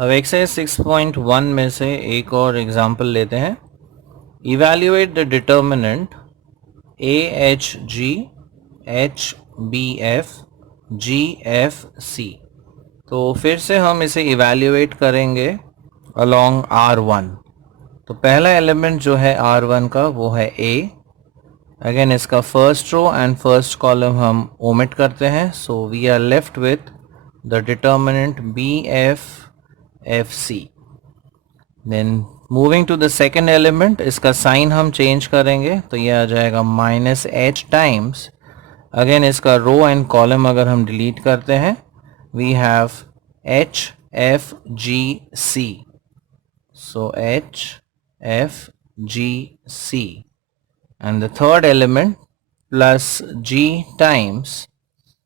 अब एक्सरसाइज 6.1 में से एक और एग्जांपल लेते हैं। Evaluate the determinant A H G H B F G F C. तो फिर से हम इसे इवैल्यूएट करेंगे अलोंग R1। तो पहला एलिमेंट जो है R1 का वो है A। अगेन इसका first row and first column हम ओमिट करते हैं, so we are left with the determinant B F F C. Then moving to the second element, इसका साइन हम चेंज करेंगे तो ये आ जाएगा माइनस एच टाइम्स, अगेन इसका रो एंड कॉलम अगर हम डिलीट करते हैं we have H F G C. So H F G C and the third element plus G times,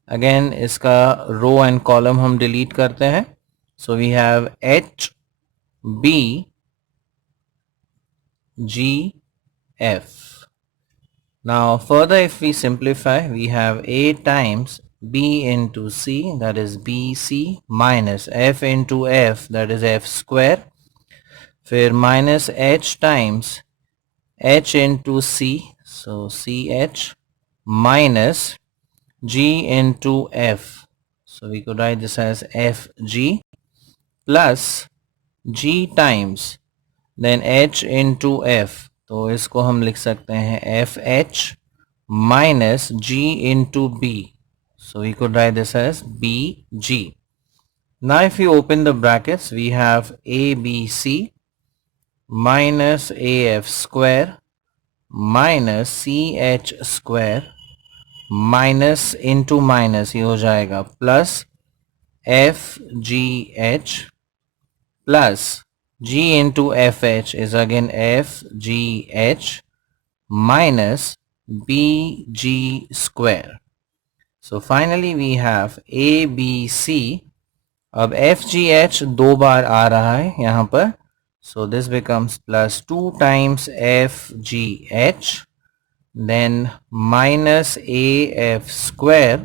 again इसका रो एंड कॉलम हम डिलीट करते हैं, so we have H B G F. Now further if we simplify, we have A times B into C, that is BC, minus F into F, that is F square, फिर minus H times H into C, so CH, minus G into F, so we could write this as FG, plus G times then H into F, तो इसको हम लिख सकते हैं FH minus G into B, so we could write this as BG. Now if you open the brackets, we have ABC minus AF square minus CH square minus into minus ये हो जाएगा plus FGH plus G into FH is again FGH minus BG square. So finally we have ABC. अब FGH दो बार आ रहा है यहाँ पर, so this becomes plus 2 times FGH, then minus AF square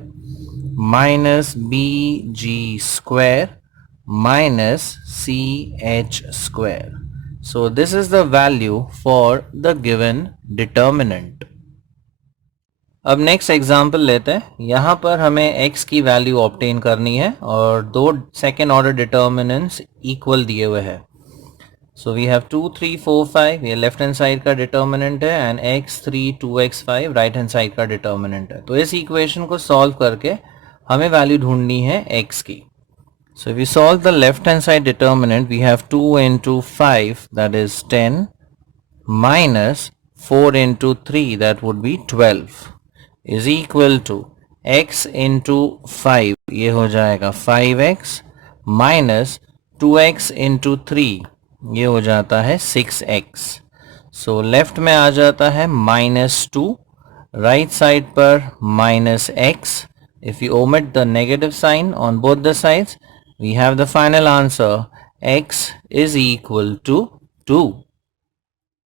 minus BG square minus CH square. So this is the value for the given determinant. अब next example लेते हैं। यहाँ पर हमें x की वैल्यू ऑब्टेन करनी है और दो सेकेंड ऑर्डर डिटर्मिनेंट्स इक्वल दिए हुए हैं। सो वी हैव 2 3 4 5, ये लेफ्ट हैंड साइड का डिटर्मिनेंट है and x3 2x5 right hand side का डिटर्मिनेंट है। तो इस इक्वेशन को सॉल्व करके हमें वैल्यू ढूंढनी है x की। So if we solve the left hand side determinant, we have 2 into 5, that is 10, minus 4 into 3, that would be 12, is equal to x into 5, ये हो जाएगा 5x, minus 2x into 3, ये हो जाता है 6x. So left में आ जाता है minus 2, right side पर minus x. If you omit the negative sign on both the sides, we have the final answer, x is equal to 2.